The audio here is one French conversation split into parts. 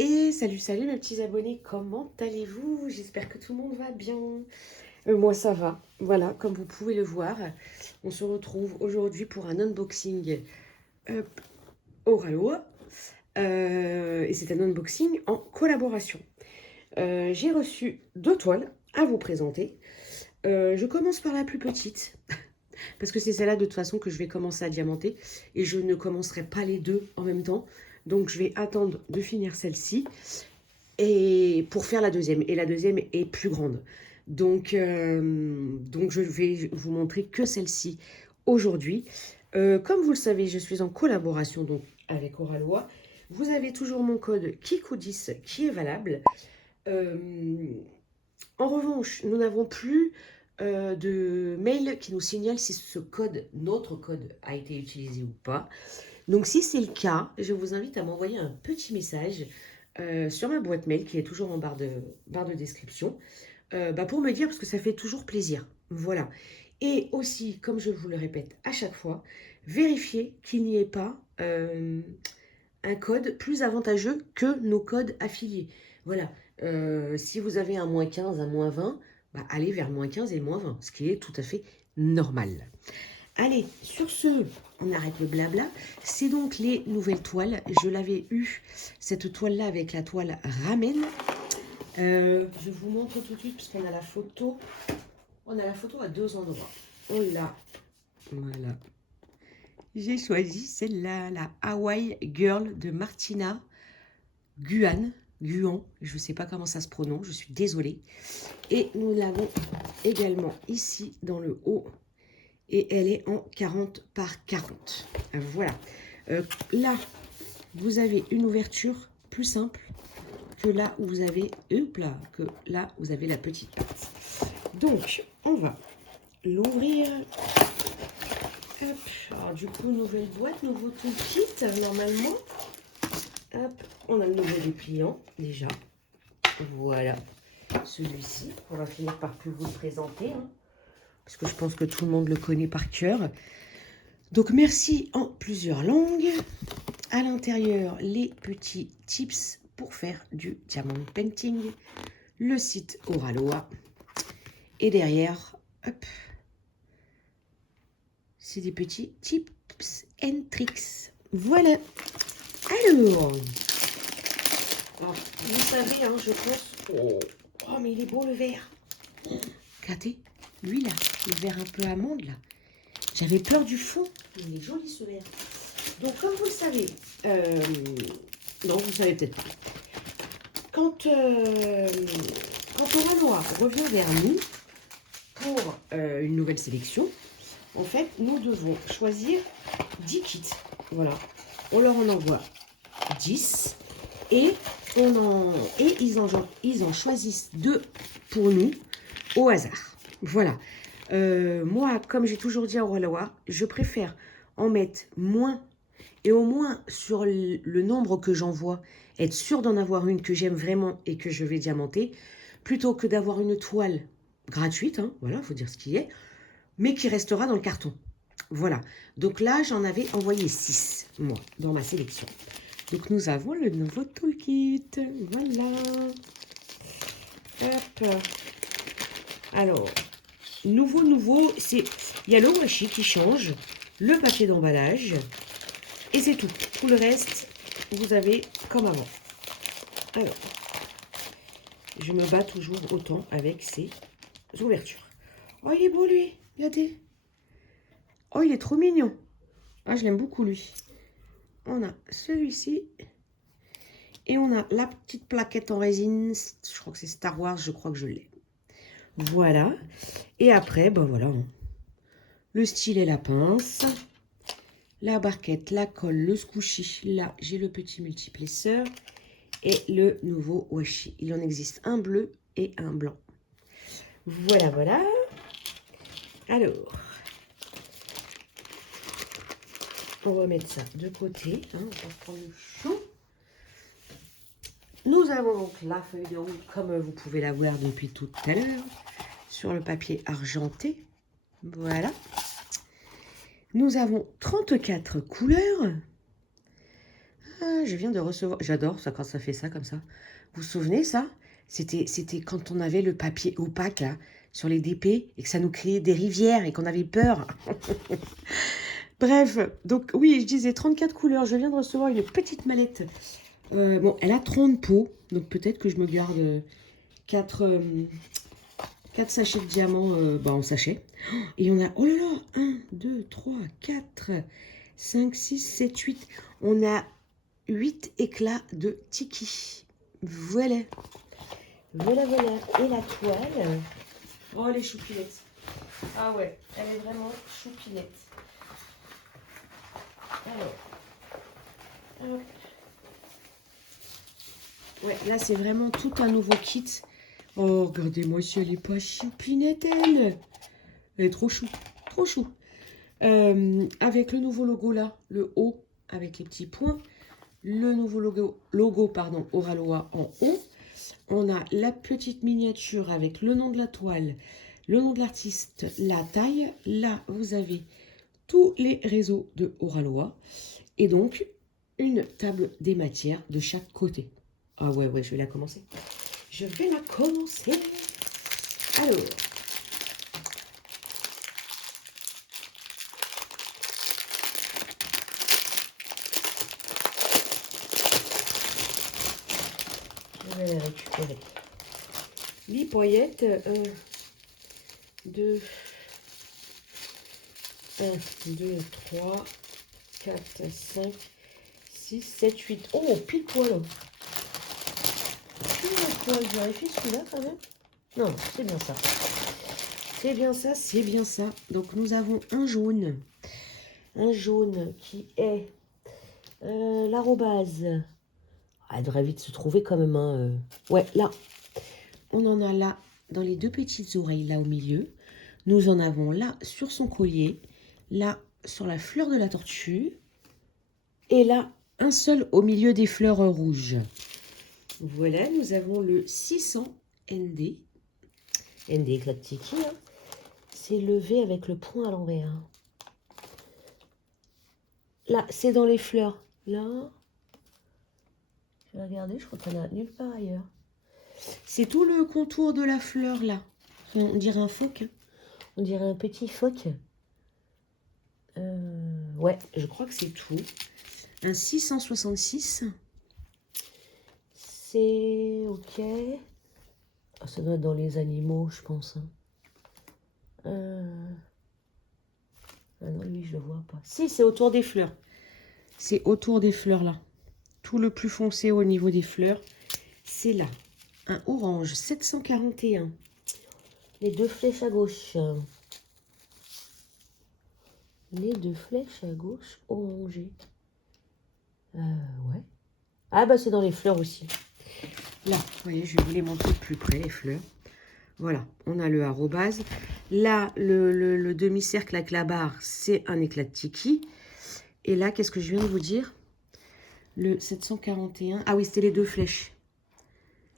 Et salut, salut mes petits abonnés, comment allez-vous? J'espère que tout le monde va bien. Moi ça va, voilà, comme vous pouvez le voir, on se retrouve aujourd'hui pour un unboxing Oralo. Et c'est un unboxing en collaboration. J'ai reçu 2 toiles à vous présenter. Je commence par la plus petite, parce que c'est celle-là de toute façon que je vais commencer à diamanter. Et je ne commencerai pas les deux en même temps. Donc je vais attendre de finir celle-ci et pour faire la deuxième. Et la deuxième est plus grande. Donc je vais vous montrer que celle-ci aujourd'hui. Comme vous le savez, je suis en collaboration donc avec Oralois. Vous avez toujours mon code KIKO10 qui est valable. En revanche, nous n'avons plus de mail qui nous signale si ce code, notre code, a été utilisé ou pas. Donc si c'est le cas, je vous invite à m'envoyer un petit message sur ma boîte mail qui est toujours en barre de description pour me dire, parce que ça fait toujours plaisir. Voilà. Et aussi, comme je vous le répète à chaque fois, vérifiez qu'il n'y ait pas un code plus avantageux que nos codes affiliés. Voilà. Si vous avez un -15, un -20, allez vers -15 et -20, ce qui est tout à fait normal. Allez, sur ce, on arrête le blabla. C'est donc les nouvelles toiles. Je l'avais eu, cette toile-là, avec la toile Ramen. Je vous montre tout de suite, parce qu'on a la photo. On a la photo à 2 endroits. On l'a. Voilà. J'ai choisi celle-là, la Hawaii Girl de Martina Guan. Guan, je ne sais pas comment ça se prononce, je suis désolée. Et nous l'avons également ici dans le haut. Et elle est en 40 par 40. Voilà. Là, vous avez une ouverture plus simple que là où vous avez, que là où vous avez la petite patte. Donc, on va l'ouvrir. Alors, du coup, nouvelle boîte, nouveau toolkit, normalement. Hop, on a le nouveau dépliant, déjà. Voilà. Celui-ci, on va finir par plus vous le présenter, hein, parce que je pense que tout le monde le connaît par cœur. Donc, merci en plusieurs langues. À l'intérieur, les petits tips pour faire du diamond painting. Le site Oraloa. Et derrière, hop, c'est des petits tips and tricks. Voilà. Alors, vous savez, hein, je pense... Oh, mais il est beau le verre. Regardez, lui là, le verre un peu amande là. J'avais peur du fond. Il est joli ce verre. Donc, comme vous le savez, non, vous ne savez peut-être pas. Quand Oraloa revient vers nous pour une nouvelle sélection, en fait, nous devons choisir 10 kits. Voilà. On leur en envoie 10 et, ils en choisissent 2 pour nous au hasard. Voilà. Moi, comme j'ai toujours dit à Oraloa, je préfère en mettre moins et au moins sur le nombre que j'envoie, être sûr d'en avoir une que j'aime vraiment et que je vais diamanter, plutôt que d'avoir une toile gratuite, hein, voilà, il faut dire ce qui est, mais qui restera dans le carton. Voilà. Donc là, j'en avais envoyé 6, moi, dans ma sélection. Donc nous avons le nouveau toolkit. Voilà. Hop. Alors, nouveau, c'est... Il y a le washi qui change, le papier d'emballage, et c'est tout. Tout le reste, vous avez comme avant. Alors, je me bats toujours autant avec ces ouvertures. Oh, il est beau, lui. Regardez. Oh, il est trop mignon. Ah, je l'aime beaucoup, lui. On a celui-ci. Et on a la petite plaquette en résine. Je crois que c'est Star Wars, je crois que je l'ai. Voilà. Et après, ben voilà. Le stylet, la pince. La barquette, la colle, le squishy. Là, j'ai le petit multiplesseur. Et le nouveau washi. Il en existe un bleu et un blanc. Voilà, voilà. Alors, on va mettre ça de côté. Hein, on va prendre le chaud. Nous avons donc la feuille de route, comme vous pouvez la voir depuis tout à l'heure, sur le papier argenté. Voilà. Nous avons 34 couleurs. Ah, je viens de recevoir... J'adore ça quand ça fait ça comme ça. Vous vous souvenez ça? C'était quand on avait le papier opaque là, sur les DP et que ça nous créait des rivières et qu'on avait peur. Bref, donc oui, je disais 34 couleurs. Je viens de recevoir une petite mallette. Bon, elle a 30 pots, donc peut-être que je me garde 4 sachets de diamants en sachet. Et on a, oh là là, 1, 2, 3, 4, 5, 6, 7, 8. On a 8 éclats de tiki. Voilà. Voilà, voilà. Et la toile. Oh, les choupinettes. Ah ouais, elle est vraiment choupinette. Alors, hop. Ouais, là, c'est vraiment tout un nouveau kit. Oh, regardez-moi si elle est pas choupinette, elle. Elle est trop chou. Trop chou. Avec le nouveau logo là, le haut avec les petits points. Le nouveau logo Oraloa en haut. On a la petite miniature avec le nom de la toile, le nom de l'artiste, la taille. Là, vous avez tous les réseaux de Oraloa. Et donc, une table des matières de chaque côté. Ah ouais, je vais la commencer. Je vais la commencer. Alors. Je vais la récupérer. Les paillettes. 2, 3, 4, 5, 6, 7, 8. Oh, pile poil. Pile poil. Je vérifie celui-là quand même. Non, c'est bien ça. C'est bien ça, c'est bien ça. Donc nous avons un jaune. Un jaune qui est l'arrobase. Elle devrait vite se trouver quand même. Hein. Ouais, là. On en a là dans les deux petites oreilles là au milieu. Nous en avons là sur son collier. Là sur la fleur de la tortue. Et là, un seul au milieu des fleurs rouges. Voilà, nous avons le 600 ND. ND éclat de tiki. Hein. C'est levé avec le point à l'envers. Là, c'est dans les fleurs. Là. Je vais regarder, je crois qu'il y en a nulle part ailleurs. C'est tout le contour de la fleur là. On dirait un phoque. Hein. On dirait un petit phoque. Ouais, je crois que c'est tout. Un 666. C'est ok. Ah, ça doit être dans les animaux, je pense. Hein. Ah non, lui, je le vois pas. Si, c'est autour des fleurs. C'est autour des fleurs, là. Tout le plus foncé au niveau des fleurs, c'est là. Un orange, 741. Les deux flèches à gauche. Les deux flèches à gauche, orangées. Ouais. Ah, bah, c'est dans les fleurs aussi. Là, vous voyez, je vais vous les montrer de plus près, les fleurs. Voilà, on a le arrobase. Là, le demi-cercle avec la barre, c'est un éclat de tiki. Et là, qu'est-ce que je viens de vous dire? Le 741. Ah oui, c'était les deux flèches.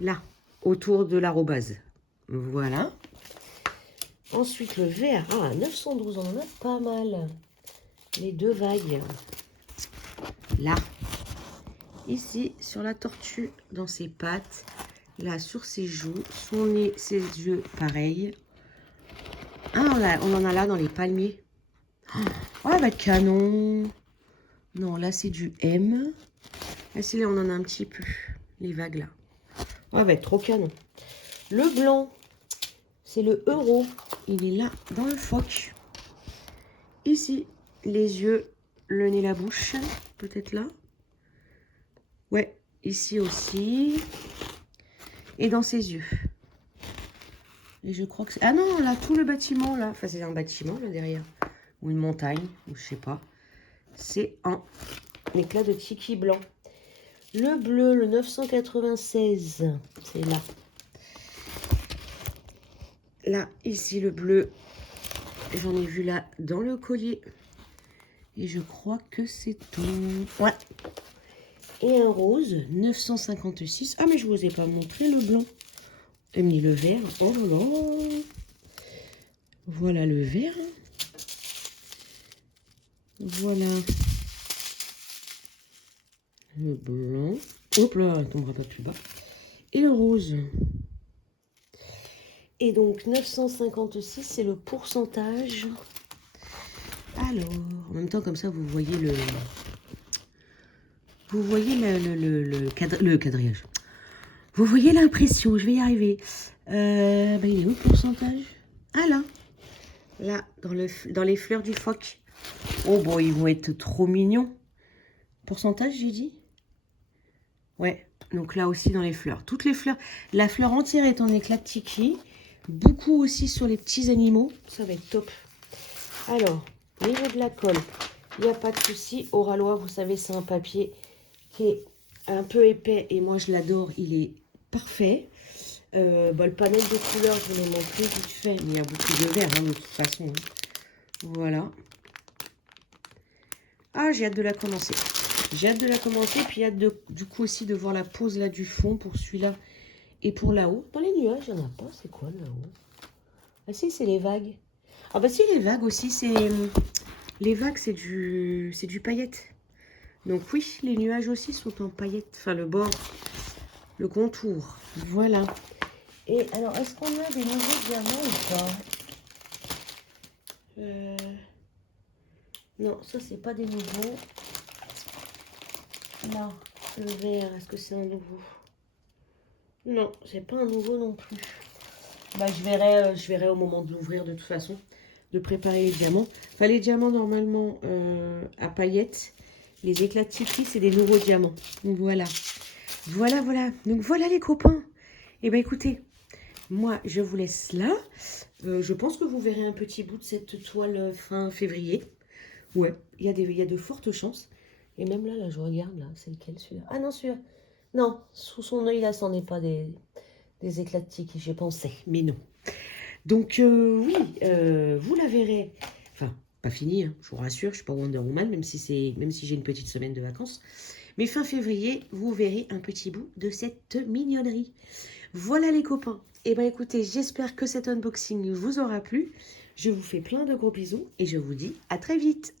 Là, autour de l'arrobase. Voilà. Ensuite, le vert. Ah, 912, on en a pas mal. Les deux vagues. Là. Ici, sur la tortue, dans ses pattes. Là, sur ses joues. Son nez, ses yeux, pareil. Ah, on en a là dans les palmiers. Oh, bah canon. Non, là, c'est du M. Là, c'est là, on en a un petit peu. Les vagues, là. Ah, va être trop canon. Le blanc, c'est le euro. Il est là, dans le phoque. Ici, les yeux, le nez, la bouche. Peut-être là. Ouais, ici aussi. Et dans ses yeux. Et je crois que c'est... Ah non, là, tout le bâtiment, là. Enfin, c'est un bâtiment, là, derrière. Ou une montagne, ou je sais pas. C'est un éclat de tiki blanc. Le bleu, le 996, c'est là. Là, ici, le bleu, j'en ai vu là dans le collier. Et je crois que c'est tout. Ouais. Et un rose, 956. Ah, mais je vous ai pas montré le blanc. J'ai mis le vert. Oh là là. Voilà le vert. Voilà le blanc. Hop là, elle tombera pas plus bas. Et le rose. Et donc 956, c'est le pourcentage. Alors, en même temps, comme ça, vous voyez le... Vous voyez le quadrillage. Vous voyez l'impression, je vais y arriver. Il est où le pourcentage? Ah là. Là, dans les fleurs du phoque. Oh bon, ils vont être trop mignons. Pourcentage, j'ai dit? Ouais, donc là aussi dans les fleurs. Toutes les fleurs. La fleur entière est en éclat de tiki. Beaucoup aussi sur les petits animaux. Ça va être top. Alors, au niveau de la colle, il n'y a pas de souci. Oralois, vous savez, c'est un papier qui est un peu épais et moi je l'adore. Il est parfait. Le panel de couleurs, je vous l'ai montré vite fait. Mais il y a beaucoup de vert de toute façon. Voilà. Ah, j'ai hâte de la commencer. J'ai hâte de la commencer. Puis hâte du coup aussi de voir la pose là du fond pour celui-là et pour là-haut. Dans les nuages, il n'y en a pas. C'est quoi là-haut? Ah si, c'est les vagues. Ah bah si, les vagues aussi, c'est... Les vagues, c'est du paillette. Donc oui, les nuages aussi sont en paillettes. Enfin, le bord, le contour. Voilà. Et alors, est-ce qu'on a des nouveaux diamants ou pas? Non, ça, c'est pas des nouveaux. Là, le vert, est-ce que c'est un nouveau? Non, c'est pas un nouveau non plus. Bah, je verrai au moment de l'ouvrir de toute façon, de préparer les diamants. Enfin, les diamants, normalement, à paillettes, les éclats de tiki, c'est des nouveaux diamants. Donc, voilà. Voilà, voilà. Donc, voilà les copains. Eh bien, écoutez, moi, je vous laisse là. Je pense que vous verrez un petit bout de cette toile fin février. Ouais, il y a de fortes chances. Et même là, je regarde, là, c'est lequel celui-là? Ah non, celui-là. Non, sous son œil, là, c'en est pas des éclats de tiki, j'ai pensé, mais non. Donc, oui, vous la verrez. Enfin, pas fini, hein, je vous rassure, je ne suis pas Wonder Woman, même si j'ai une petite semaine de vacances. Mais fin février, vous verrez un petit bout de cette mignonnerie. Voilà les copains. Eh bien, écoutez, j'espère que cet unboxing vous aura plu. Je vous fais plein de gros bisous et je vous dis à très vite.